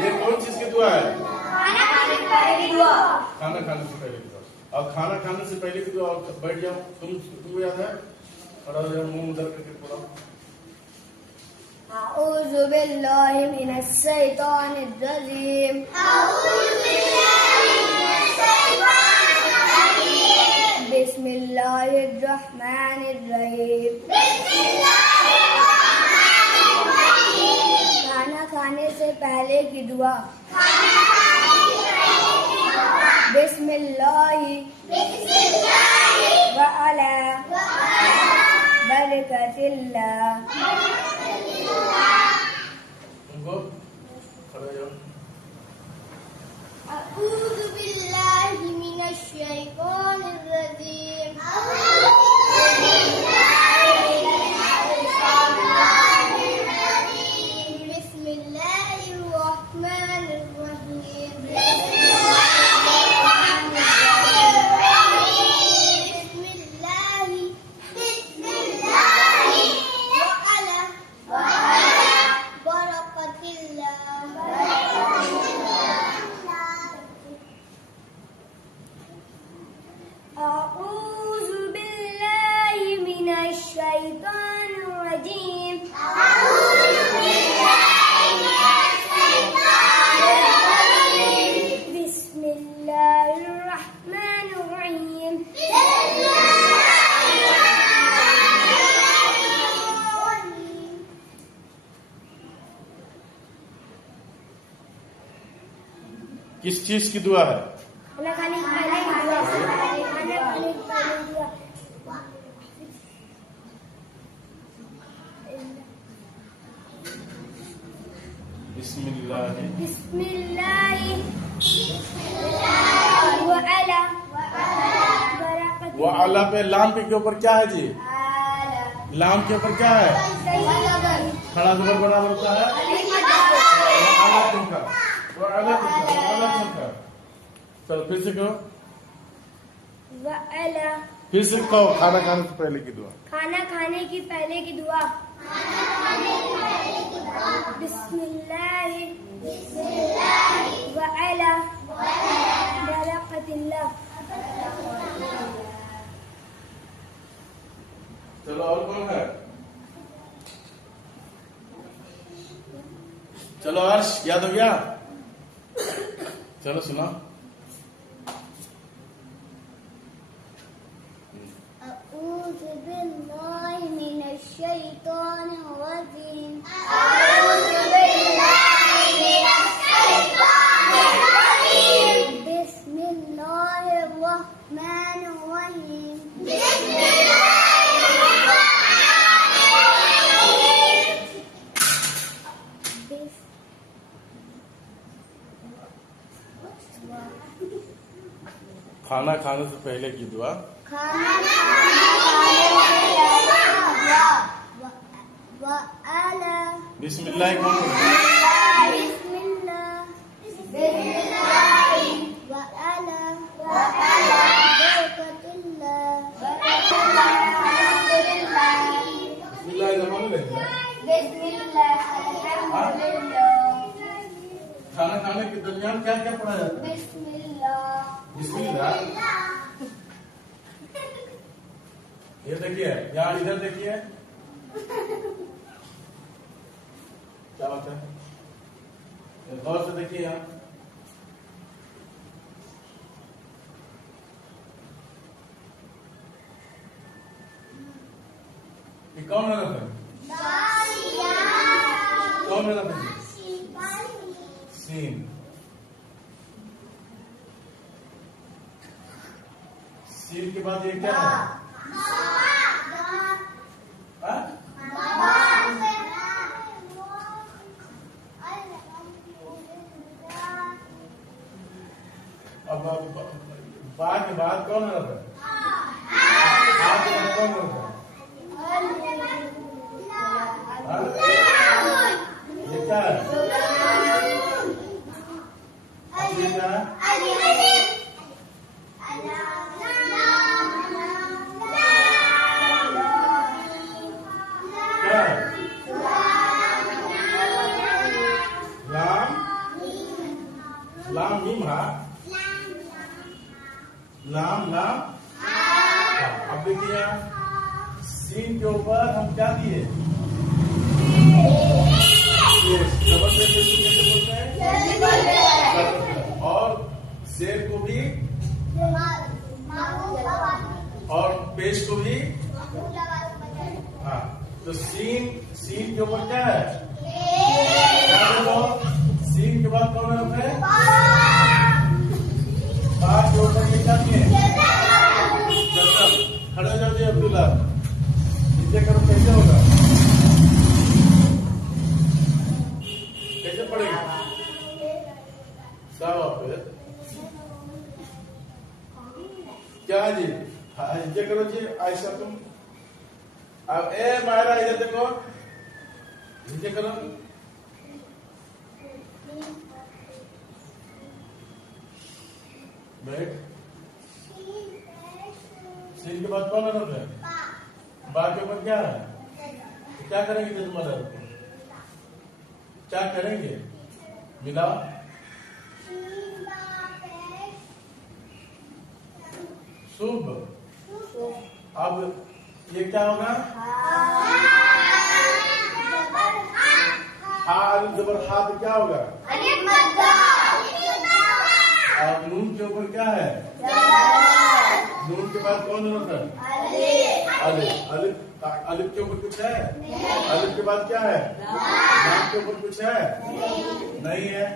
ये कौन चीज की दुआ है? खाना खाने से पहले की दुआ। खाना खाने से पहले की दुआ। और खाना खाने से पहले की दुआ बैठ जाओ। तुम याद है? और मुंह उधर करके पढ़ो। अऊज़ु बिल्लाहि मिनश शैतानिर रजीम। बिस्मिल्लाहिर रहमानिर रहीम। खाना खाने से पहले की दुआ। बिस्मिल्लाहि व अला बरकतिल्लाह। तुमको खड़े हो जाओ। अऊज़ु बिल्लाहि मिनश शैतानिर रजीम। बिस्मिल्लाहिर रहमानिर रहीम। अऊज़ु बिल्लाहि मिनश शैतानिर रजीम। बिस्मिल्लाहिर रहमानिर रहीम। किस चीज की दुआ है? खाना खाने के पहले की दुआ। खाना खाने के पहले की दुआ। बिस्मिल्लाहि बिस्मिल्लाहि व अला बरकतिल्लाह। वो अला पे लाम के ऊपर क्या है जी? लाम के ऊपर क्या है? खड़ा जबर बड़ा बोलता है। अला तुमका, वो अला तुमका, वो अला तुमका। चलो फिर से कहो। व अला। फिर से कहो खाना खाने से पहले की दुआ। खाना खाने की पहले की दुआ। बिस्मिल्लाहि व अला बरकतिल्लाह। चलो और कौन है? चलो हर्ष याद हो गया? चलो सुना। अऊज़ु बिल्लाहि मिनश शैतानिर रजीम। बिस्मिल्लाहिर रहमानिर रहीम। खाना खाने से पहले की दुआ। खाना खाने व अला। बिस्मिल्लाह कौन बोलता है? बिस्मिल्लाह व अला बरकतिल्लाह। बिस्मिल्लाह जबान में लेते हैं। बिस्मिल्लाह अल्हम्दुलिल्लाह। खाना खाने के दरमियान क्या क्या पढ़ा जाता है? बिस्मिल्लाह। बिस्मिल्लाह। ये देखिए यहाँ इधर देखिए क्या बात है? गौर से देखिए यहाँ। ये कौन है ना? कौन है ना? सीन। सीन के बाद ये क्या है? हाँ? अब बा के बाद कौन रहता है? बा के बाद कौन रहता है? हाँ? ये क्या है? ये क्या है? क्या है? लाम लाम मीम हा, लाम लाम हा। अब देखिए सीन के ऊपर हम क्या दिए? डबल पेश कैसे बोलते हैं? और शेर को भी और पेश को भी। हाँ, तो सीन के ऊपर क्या है? सीन के बाद कौन है? बा के ऊपर ये क्या दिए? खड़े हो जाओ जी अब्दुल्ला, नीचे करो। कैसे होगा? कैसे पड़ेगा? क्या है जी? नीचे करो जी। आयशा तुम अब ए मायरा इधर देखो, नीचे करो। बैठ। सीन के बाद कौन है? बा के ऊपर क्या है? क्या करेंगे तुम्हारा? क्या करेंगे? मिला शुभ। अब ये क्या होगा? जबर हा तो क्या होगा? और नून के ऊपर क्या है? नून के बाद कौन होता है? अलिफ। अलिफ के ऊपर कुछ है? अलिफ के बाद क्या है? लाम के ऊपर कुछ है? नहीं है।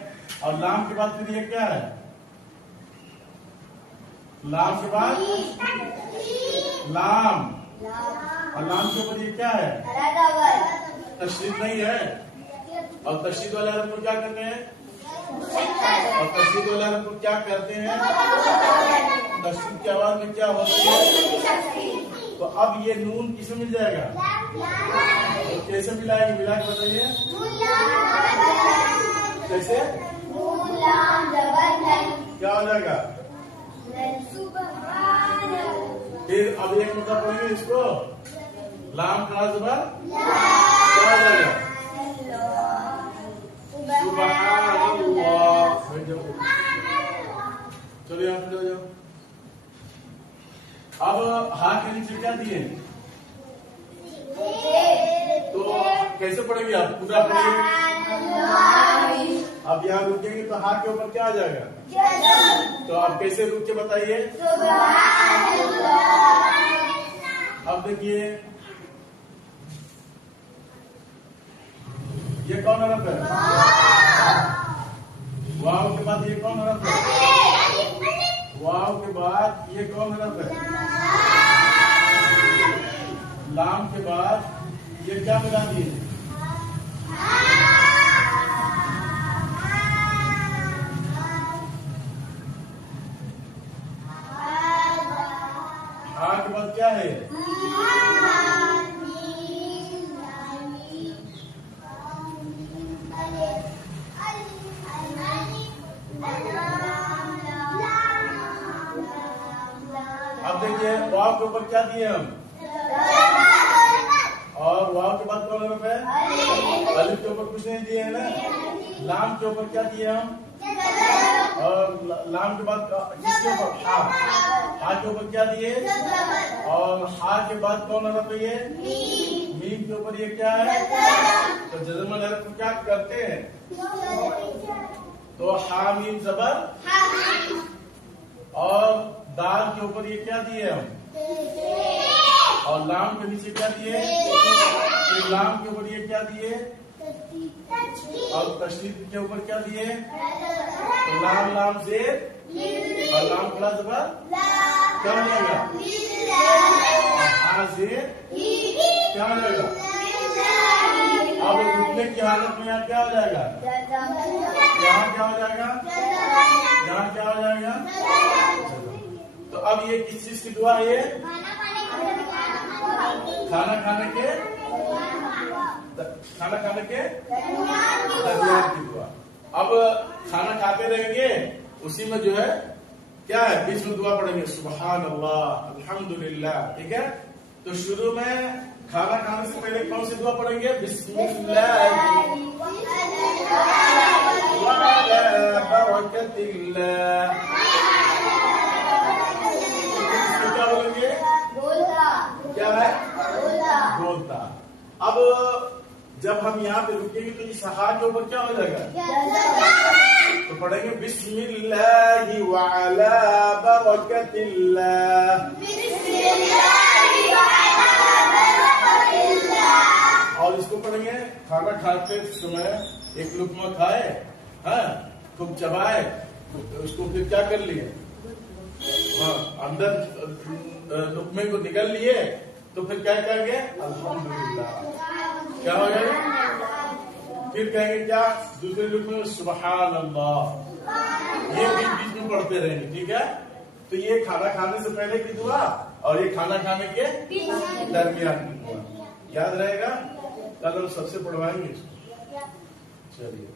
और लाम के बाद फिर ये क्या है? लाम के बाद लाम, और लाम के ऊपर ये क्या है? तशरीफ नहीं है। और तशरीफ वाले अरब को क्या कहते हैं? और तशरीफ वाले अरब को क्या कहते हैं? तशरीफ की आवाज में क्या होती है? तो अब ये नून किसे मिल जाएगा? तो कैसे मिलाएंगे? मिला के बताइए कैसे? क्या हो जाएगा? फिर अब एक मुद्दा पढ़ेंगे इसको। लाम का ज़बर क्या हो जाएगा? सुबहानल्लाह। चलो यहाँ पे जाओ। अब हा के नीचे क्या दिए? तो कैसे पढ़ेंगे आप? पूरा पढ़ेंगे। अब यहाँ रुकेंगे तो हा के ऊपर क्या आ जाएगा? तो आप कैसे रुक के बताइए? अब देखिए ये कौन हरफ है? वाव के बाद ये कौन हरफ है? वाव के बाद ये कौन हरफ है? लाम के बाद ये क्या मिला दिए? हा के बाद क्या है? अब देखिए वाव के ऊपर क्या दिए हम? और वाव के बाद कौन हरफ है? अलिफ के ऊपर कुछ नहीं दिए है ना। लाम के ऊपर क्या दिए हम? और लाम के बाद किसके ऊपर? हा। हा के ऊपर क्या दिए? और हा के बाद कौन हरफ है? ये मीम के ऊपर ये क्या है? तो जज़म हरफ को क्या करते हैं? तो हा मीम जबर। और दाल के ऊपर ये क्या दिए हम? और लाम के नीचे क्या दिए? फिर लाम के ऊपर ये क्या दिए? और तशदीद के ऊपर क्या दिए? तो लाम लाम जेर और लाम खड़ा जबर क्या हो जाएगा? हा जेर क्या हो जाएगा? अब रुकने की हालत में यहाँ क्या हो जाएगा? यहाँ क्या हो जाएगा? यहाँ क्या हो जाएगा? तो अब ये किस चीज की दुआ है? ये खाना खाने के दरमियान की दुआ। अब खाना खाते रहेंगे उसी में जो है क्या है? बीच में दुआ पढ़ेंगे सुबहान अल्लाह अल्हम्दुलिल्लाह। ठीक है। तो शुरू में खाना खाने से पहले कौन सी दुआ पढ़ेंगे? बिस्मिल्लाह बरकतिल्लाह। इसको क्या बोलेंगे? क्या है? बोलता। अब जब हम यहाँ पे रुकेंगे तो इस हा के ऊपर क्या हो जाएगा? तो पढ़ेंगे बिस्मिल्लाहि व अला बरकतिल्लाह। और इसको पढ़ेंगे खाना खाते समय एक लुकमा खाए, हाँ, खूब चबाए, उसको फिर क्या कर लिए? हाँ, अंदर लुकमे को निकल लिए, तो फिर क्या कहेंगे? अल्हम्दुलिल्लाह। क्या हो गया? फिर कहेंगे क्या? दूसरे लुकमे में सुबहान अल्लाह। ये बीच बीच में पढ़ते रहेंगे, ठीक है? तो ये खाना खाने से पहले की दुआ और ये खाना खाने के दरमियान की दुआ, याद रहेगा? कल हम सबसे पढ़वाएंगे इसको। चलिए।